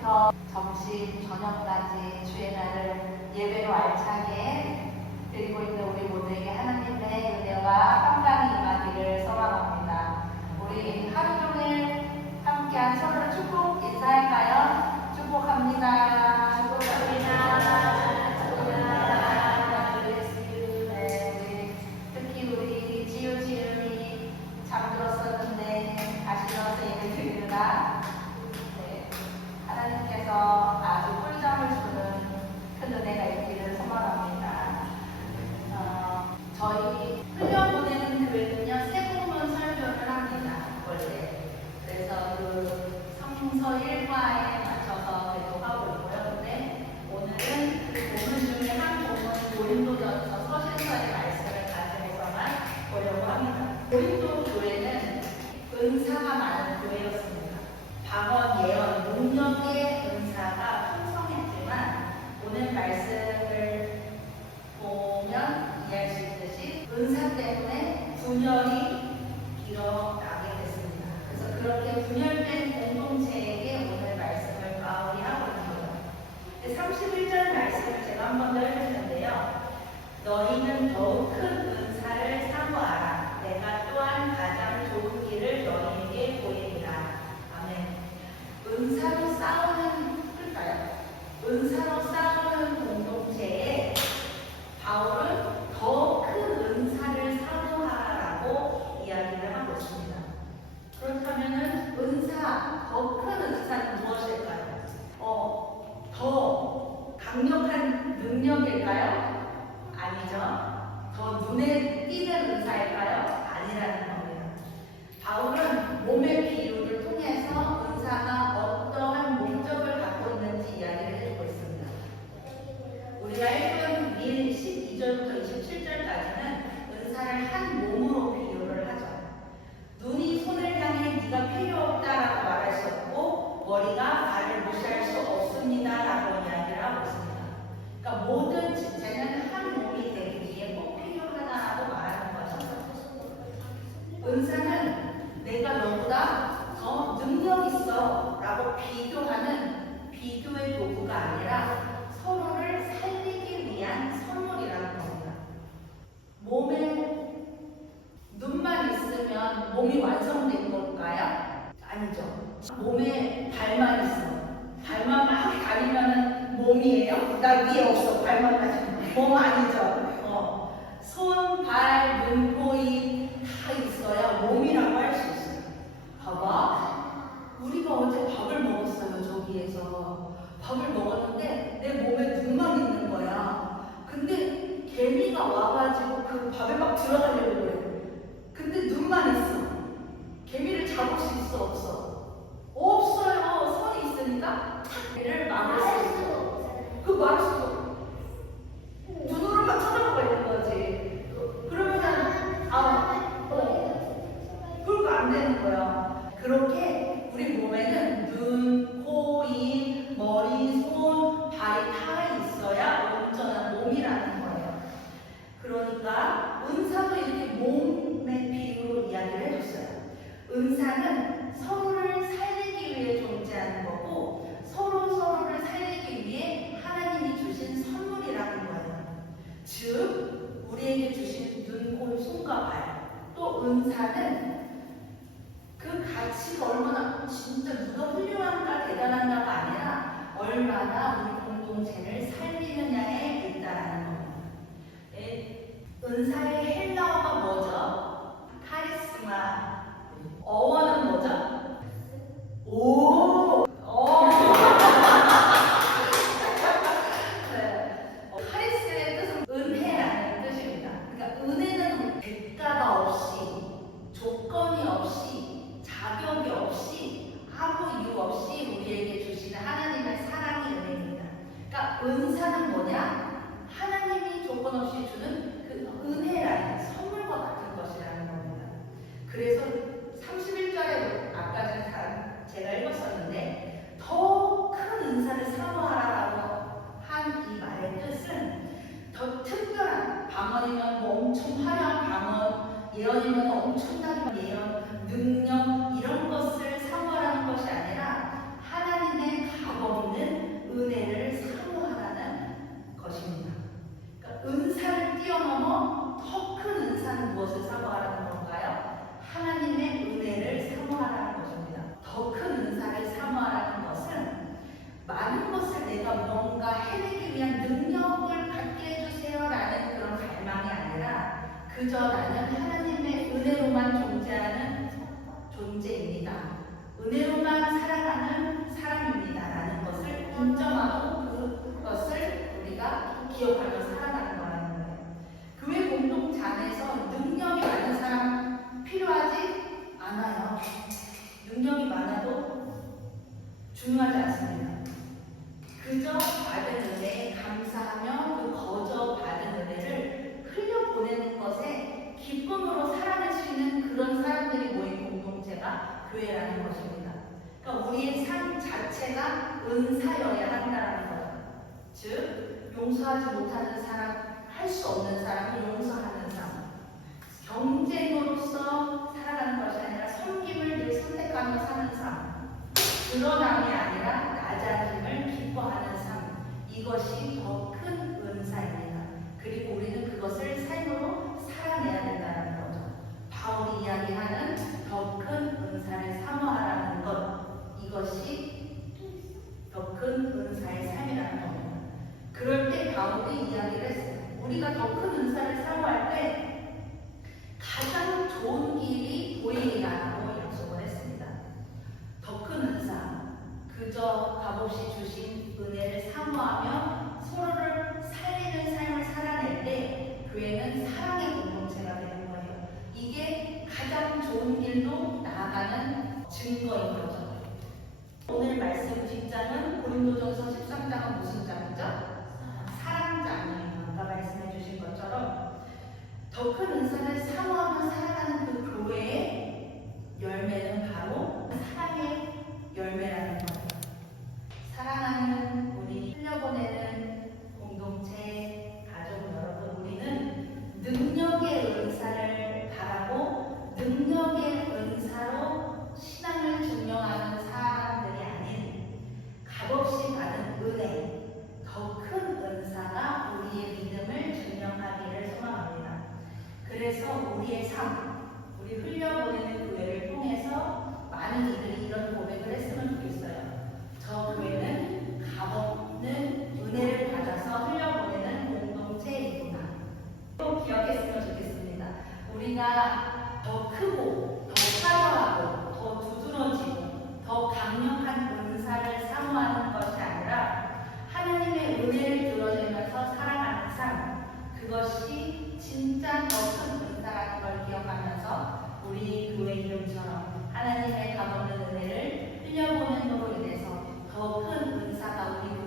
아침부터 점심, 저녁까지 주의 날을 예배로 알차게 드리고 있는 우리 모두에게 하나님의 은혜와 평강이 임하기를 소망합니다. 우리 하루 종일 함께한 서로를 축복 인사할까요? 축복합니다. 축복합니다. 특히 우리 지은이 잠들었었는데 다시 일어나서 예배 드리느라 하나님께서 아주 꿀잠을 주는 큰 은혜가 있기를 소망합니다. 저희 훈련 보내는 교회는요, 세부문 설교를 합니다. 원래. 그래서 그 성서 1과에 맞춰서 계속하고 있고요. 근데 오늘은 그 본문 중에 한 본문 고린도전서 서신서의 말씀을 가지고서만 보려고 합니다. 고린도 교회는 은사가 많은 교회였습니다. 방언, 예언, 능력의 은사가 풍성했지만 오늘 말씀을 보면 이해할 수 있듯이 은사 때문에 분열이 일어나게 됐습니다. 그래서 그렇게 분열된 공동체에게 오늘 말씀을 마무리하고 있습니다. 31절 말씀을 제가 한 번 더 읽었는데요. 너희는 더욱 큰 은사를 사모하라. 내가 또한 가장 좋은 길을 너희에게 보이리라. 아멘. 은사로 싸우는 은사로 싸우는 공동체에 바울은 더 큰 은사를 사모하라고 이야기를 하고 있습니다. 그렇다면은 더 큰 은사는 무엇일까요? 더 강력한 능력일까요? 아니죠. 더 눈에 띄는 은사일까요? 아니라는 겁니다. 바울은 몸의 비유를 통해서 은사가 어떠한 목적을 갖고 있는지 이야기를 해주고 있습니다. 우리가 읽은 12절부터 27절까지는 은사를 한 몸으로 비유를 하죠. 눈이 손을 향해 네가 필요 없다라고 말할 수 없고 머리가 발을 무시할 수 없습니다라고 이야기를 하고 있습니다. 그러니까 모든 지체는 한 몸이 되기 위해 꼭 필요하다라고 말하는 거죠. 은사는 내가 너보다 더 능력 있어 라고 비교하는 비교의 도구가 아니라 서로를 살리기 위한 선물이라는 겁니다. 몸에 눈만 있으면 몸이 완성된 걸까요? 아니죠. 몸에 발만 있어. 발만 막 다니면 몸이에요? 나 위에 없어. 발만 가지고. 몸 아니죠. 손, 발, 눈, 코, 입 다 있어야 몸이라고 할 수 있어요. 봐봐. 우리가 어제 밥을 먹었어요. 저기에서. 밥을 먹었는데 내 몸에 눈만 있는 거야. 근데 개미가 와가지고 그 밥에 막 들어가려고 그래. 근데 눈만 있어. 개미를 잡을 수 있어? 없어? 없어요. 손이 있으니까 개를 막을 수 있어. 그 막을 수도 없어. 눈으로만 쳐다보고 있는 거지. 그러면은 그러니까 안 되는 거야. 그렇게 우리 몸에는 눈, 코, 입, 머리, 손, 발이 다 있어야 온전한 몸이라는 거예요. 그러니까 은사도 이렇게 몸의 비유로 이야기를 해줬어요. 은사는 서로를 살리기 위해 존재하는 거고 서로를 살리기 위해 하나님이 주신 선물이라는 거예요. 즉 우리에게 주신 눈, 코, 손과 발, 또 은사는 그 가치가 얼마나 진짜 누가 훌륭한가 대단한가가 아니라 얼마나 우리 공동체를 살리느냐에 있다라는 겁니다. 은사의 헬라어가 뭐죠? 카리스마. 어원은 뭐죠? 카리스의 뜻은 은혜라는 뜻입니다. 그러니까 은혜는 대가가 없이, 조건이 없이, 자격이 없이, 아무 이유 없이 우리에게 주시는 하나님의 사랑의 은혜입니다. 그러니까 은사는 뭐냐? 하나님이 조건 없이 주는 그 은혜라는 선물과 같은 것이라는 겁니다. 그래서 31절에 아까 제가 읽었었는데 더 큰 은사를 사모하라고 한 이 말의 뜻은 더 특별한 방언이면 뭐 엄청 화려한 방언, 예언이면 엄청난 예언, 능력 이런 것을 사모하라는 것이 아니라 하나님의 가법 중요하지 않습니다. 그저 받은 은혜에 감사하며 그 거저 받은 은혜를 흘려보내는 것에 기쁨으로 살아낼 수 있는 그런 사람들이 모인 공동체가 교회라는 것입니다. 그러니까 우리의 삶 자체가 은사여야 한다는 거예요. 즉 용서하지 못하는 사람, 할 수 없는 사람을 용서하는 삶, 경쟁으로서 살아가는 것이 아니라 섬김을 늘 선택하며 사는 삶, 드러남이 아니라 나 자신을 기뻐하는 삶, 이것이 더 큰 은사입니다. 그리고 우리는 그것을 삶으로 살아내야 된다는 거죠. 바울이 이야기하는 더 큰 은사를 사모하라는 것, 이것이 더 큰 은사의 삶이라는 겁니다. 그럴 때 바울이 이야기를 했어요. 우리가 더 큰 은사를 사모할 때 가장 좋은 길이 보이리라고 약속을 했습니다. 더 큰 은사, 그저 값없이 주신 은혜를 사모하며 서로를 살리는 삶을 살아낼 때 교회는 사랑의 공동체가 되는 거예요. 이게 가장 좋은 길로 나아가는 증거인 거죠. 오늘 말씀 뒷장은 고린도전서 13장은 무슨 장이죠? 사랑장이에요. 아까 말씀해 주신 것처럼 더 큰 은사를 사모하며 살아가는 그 교회의 열매는 바로 사랑의 열매라는 거예요. 사랑하는 우리 흘려보내는 공동체 가족 여러분, 우리는 능력의 은사를 바라고 능력의 은사로 신앙을 증명하는 사람들이 아닌 값없이 받은 은혜, 더 큰 은사가 우리의 믿음을 증명하기를 소망합니다. 그래서 우리의 삶, 우리 흘려보내는 교회를 통해서 많은 이들이 이런 고백을 했으면 좋겠어요. 저 교회는 값없는 은혜를 받아서 흘려보내는 공동체이구나. 또 기억했으면 좋겠습니다. 우리가 더 크고 더 화려하고 더 두드러지고 더 강력한 은사를 사모하는 것이 아니라 하나님의 은혜를 들어주면서 살아가는 삶, 그것이 진짜 더 큰 은사라는 걸 기억하면서 우리 교회 이름처럼 하나님의 값없는 은혜를 흘려보내므로 인해서 더 큰 은사가 우리